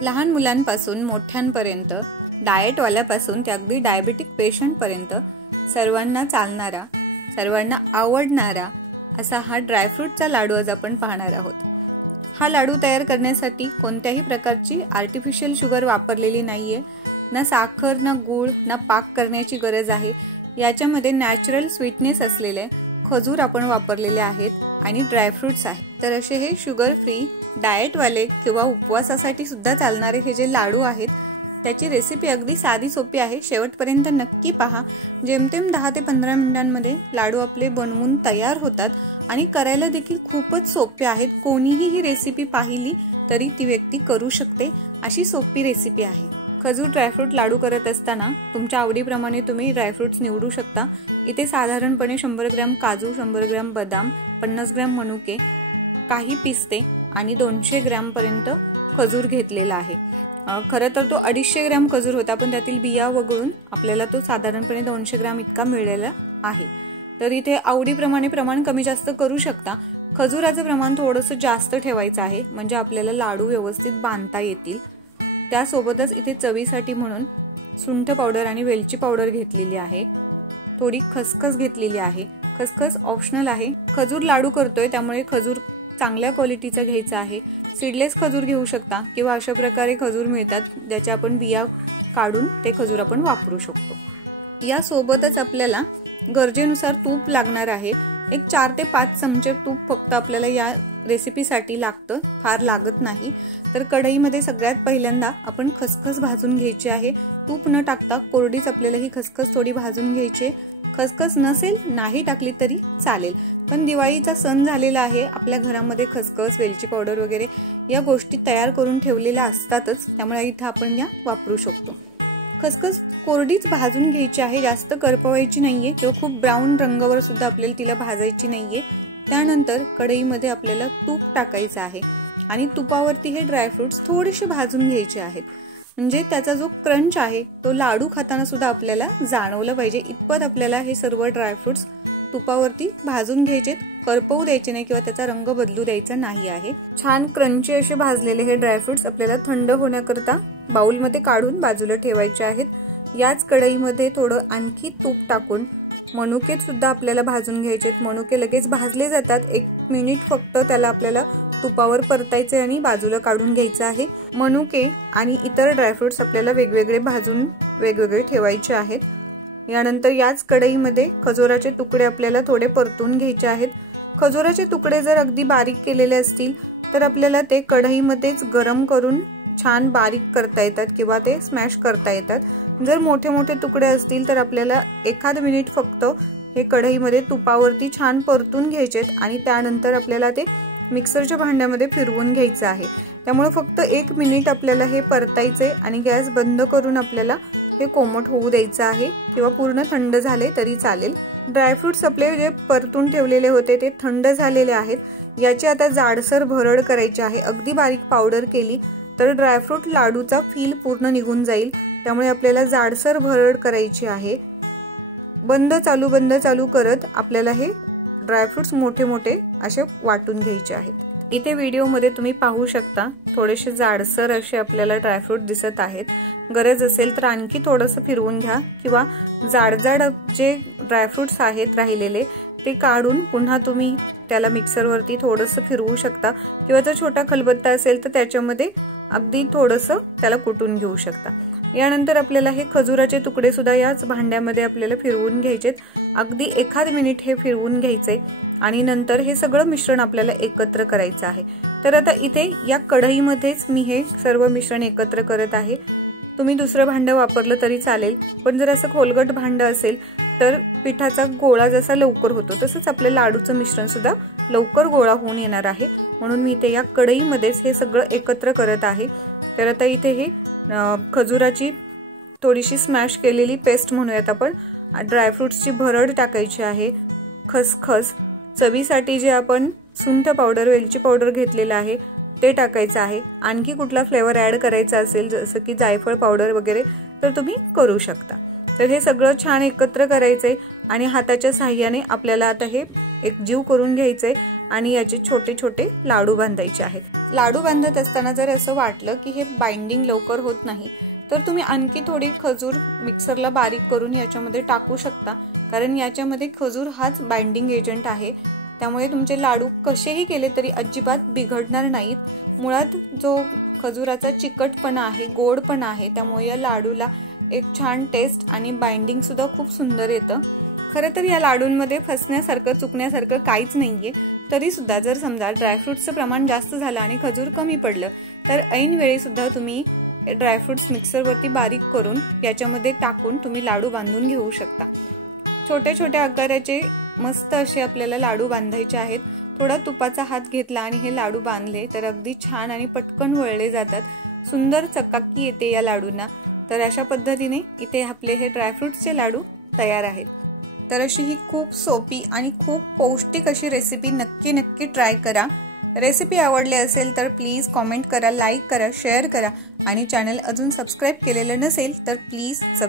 लहान मुलांपासून मोठ्यांपर्यंत, डाएटवाल्यापासून ते अगदी डायबिटिक पेशंटपर्यंत सर्वांना चालणारा, सर्वांना आवडणारा असा हा ड्रायफ्रूटचा लाडू आज आपण पाहणार आहोत। हा लाडू तयार करण्यासाठी कोणत्याही प्रकारची आर्टिफिशियल शुगर वापरलेली नाहीये, ना साखर, ना गूळ, ना पाक करण्याची गरज आहे। याच्यामध्ये नॅचरल स्वीटनेस असलेले खजूर आपण वापरलेले आहेत आणि ड्रायफ्रूट्स आहेत। तर असे हे शुगर फ्री डाएटवाले किंवा उपवासासाठी सुद्धा चालणारे हे जे लाडू आहेत त्याची रेसिपी अगदी साधी सोपी आहे। शेवटपर्यंत नक्की पहा। जेमतेम 10 ते 15 मिनिटांमध्ये लाडू आपले बनवून तयार होतात आणि करायला देखील खूपच सोपे आहेत। कोणीही ही रेसिपी पाहिली तरी ती व्यक्ती करू शकते, अशी सोपी रेसिपी आहे। खजूर ड्रायफ्रूट लाडू करत असताना तुमच्या आवडीप्रमाणे तुम्ही ड्रायफ्रूट्स निवडू शकता। इथे साधारणपणे 100 ग्रॅम काजू, 100 ग्रॅम बदाम, 50 ग्रॅम मनुके, काही पिस्ते आणि 200 ग्रॅम पर्यंत खजूर घेतलेला आहे। खरं तर तो 250 ग्रॅम खजूर होता, पण त्यातील बिया वगळून आपल्याला तो साधारणपणे 200 ग्रॅम इतका मिळालेला आहे। तर इथे आवडीप्रमाणे प्रमाण कमी जास्त करू शकता। खजुराचं प्रमाण थोडंसं जास्त ठेवायचं आहे म्हणजे आपल्याला लाडू व्यवस्थित बांधता येतील। त्यासोबतच इथे चवीसाठी म्हणून सुंठ पावडर आणि वेलची पावडर घेतलेली आहे। थोडी खसखस घेतलेली आहे। खसखस ऑप्शनल आहे। खजूर लाडू करतोय त्यामुळे खजूर चांगल्या क्वालिटीचा घ्यायचा आहे। सीडलेस खजूर घेऊ शकता किंवा अशा प्रकारे खजूर मिळतात ज्याच्या आपण बिया काढून ते खजूर आपण वापरू शकतो। या सोबतच आपल्याला गरजेनुसार तूप लागणार आहे। एक 4 ते 5 चमचे तूप फक्त आपल्याला या रेसिपीसाठी लागतं, फार लागत नाही। तर कढईमध्ये सगळ्यात पहिल्यांदा आपण खसखस भाजून घ्यायची आहे। तूप न टाकता कोरडीच आपल्याला ही खसखस थोडी भाजून घ्यायची। खसखस नसेल नाही टाकली तरी चालेल, पण दिवाळीचा सण झालेला आहे, आपल्या घरामध्ये खसखस, वेलची पावडर वगैरे या गोष्टी तयार करून ठेवलेल्या असतातच, त्यामुळे इथे आपण या वापरू शकतो। खसखस कोरडीच भाजून घ्यायची आहे, जास्त करपवायची नाहीये किंवा खूप ब्राऊन रंगावर सुद्धा आपल्याला तिला भाजायची नाहीये। त्यानंतर कढईमध्ये आपल्याला तूप टाकायचं आहे आणि तुपावरती हे ड्रायफ्रुट्स थोडेसे भाजून घ्यायचे आहेत, म्हणजे त्याचा जो क्रंच आहे तो लाडू खाताना सुद्धा आपल्याला जाणवलं पाहिजे इतपत आपल्याला हे सर्व ड्रायफ्रुट्स तुपावरती भाजून घ्यायचे। करपवू द्यायचे नाही किंवा त्याचा रंग बदलू द्यायचा नाही आहे। छान क्रंची असे भाजलेले हे ड्रायफ्रुट्स आपल्याला थंड होण्याकरता बाउलमध्ये काढून बाजूला ठेवायचे आहेत। याच कढईमध्ये थोडं आणखी तूप टाकून मनुके सुद्धा आपल्याला भाजून घ्यायचे। मनुके लगेच भाजले जातात, 1 मिनिट फक्त त्याला आपल्याला तुपावर परतायचे आणि बाजूला काढून घ्यायचं आहे। मनुके आणि इतर ड्रायफ्रुट्स आपल्याला वेगवेगळे भाजून वेगवेगळे ठेवायचे आहेत। यानंतर याच कढईमध्ये खजुराचे तुकडे आपल्याला थोडे परतून घ्यायचे आहेत। खजुराचे तुकडे जर अगदी बारीक केलेले असतील तर आपल्याला ते कढईमध्येच गरम करून छान बारीक करता येतात किंवा ते स्मॅश करता येतात। जर मोठे मोठे तुकडे असतील तर आपल्याला 1 मिनिट फक्त हे कढईमध्ये तुपावरती छान परतून घ्यायचेत आणि त्यानंतर आपल्याला ते मिक्सरच्या भांड्यामध्ये फिरवून घ्यायचं आहे। त्यामुळे फक्त 1 मिनिट आपल्याला हे परतायचे आणि गॅस बंद करून आपल्याला हे कोमट होऊ द्यायचं आहे किंवा पूर्ण थंड झाले तरी चालेल। ड्रायफ्रुट्स आपले जे परतून ठेवलेले होते ते थंड झालेले आहेत। याची आता जाडसर भरड करायची आहे। अगदी बारीक पावडर केली तर ड्रायफ्रूट लाडूचा फील पूर्ण निघून जाईल, त्यामुळे आपल्याला जाडसर भरड करायची आहे। बंद चालू करत आपल्याला हे ड्रायफ्रुट्स मोठे मोठे असे वाटून घ्यायचे आहेत। इथे व्हिडिओमध्ये तुम्ही पाहू शकता थोडेसे जाडसर असे आपल्याला ड्रायफ्रूट दिसत आहेत। गरज असेल तर आणखी थोडंसं फिरवून घ्या किंवा जाड जे ड्रायफ्रुट्स आहेत राहिलेले ते काढून पुन्हा तुम्ही त्याला मिक्सरवरती थोडंसं फिरवू शकता किंवा जर छोटा खलबत्ता असेल तर त्याच्यामध्ये अगदी थोडंसं त्याला कुटून घेऊ शकता। यानंतर आपल्याला हे खजुराचे तुकडे सुद्धा याच भांड्यामध्ये आपल्याला फिरवून घ्यायचेत। अगदी 1 मिनिट हे फिरवून घ्यायचे आणि नंतर हे सगळं मिश्रण आपल्याला एकत्र करायचं आहे। तर आता इथे या कढईमध्येच मी हे सर्व मिश्रण एकत्र करत आहे। तुम्ही दुसरं भांडं वापरलं तरी चालेल, पण जर असं खोलगट भांडं असेल तर पिठाचा गोळा जसा लवकर होतो तसंच आपल्या लाडूचं मिश्रण सुद्धा लवकर गोळा होऊन येणार आहे, म्हणून मी इथे या कढईमध्येच हे सगळं एकत्र करत आहे। तर आता इथे हे खजुराची थोडीशी स्मॅश केलेली पेस्ट म्हणूयात आपण, ड्रायफ्रुट्सची भरड टाकायची आहे, खसखस, चवीसाठी जे आपण सुंठ पावडर, वेलची पावडर घेतलेला आहे ते टाकायचं आहे। आणखी कुठला फ्लेवर ऍड करायचा असेल जसं की जायफळ पावडर वगैरे तर तुम्ही करू शकता। तर हे सगळं छान एकत्र करायचंय आणि हाताच्या साहाय्याने आपल्याला आता हे एक जीव करून घ्यायचंय आणि याचे छोटे छोटे लाडू बांधायचे आहेत. लाडू बांधत असताना जर असं वाटलं की हे बाइंडिंग लवकर होत नाही तर तुम्ही आणखी थोडी खजूर मिक्सरला बारीक करून याच्यामध्ये टाकू शकता, कारण याच्यामध्ये खजूर हाच बाइंडिंग एजंट आहे. त्यामुळे तुमचे लाडू कसेही केले तरी अजिबात बिघडणार नाहीत. मुळात जो खजुराचा चिकटपणा आहे, गोडपणा आहे, त्यामुळे या लाडूला एक छान टेस्ट आणि बाइंडिंग सुद्धा खूप सुंदर येतं. खरं तर या लाडूंमध्ये फसण्यासारखं चुकण्यासारखं काहीच नाहीये. तरी सुद्धा जर समजा ड्रायफ्रुट्सचं प्रमाण जास्त झालं आणि खजूर कमी पडलं तर ऐन वेळी सुद्धा तुम्ही ड्रायफ्रुट्स मिक्सरवरती बारीक करून याच्यामध्ये टाकून तुम्ही लाडू बांधून घेऊ शकता. छोट्या छोट्या आकाराचे मस्त असे आपल्याला लाडू बांधायचे आहेत. थोडा तुपाचा हात घेतला आणि हे लाडू बांधले तर अगदी छान आणि पटकन वळले जातात. सुंदर चकाकी येते या लाडूंना. तर अशा पद्धतीने इथे आपले हे ड्रायफ्रुट्सचे लाडू तयार आहेत. तर अशी ही खूप सोपी आणि खूप पौष्टिक अशी रेसिपी नक्की ट्राय करा. रेसिपी आवडली असेल तर प्लीज कमेंट करा, लाईक करा, शेअर करा आणि चॅनल अजून सबस्क्राईब केलेलं नसेल तर प्लीज सबस्क्राईब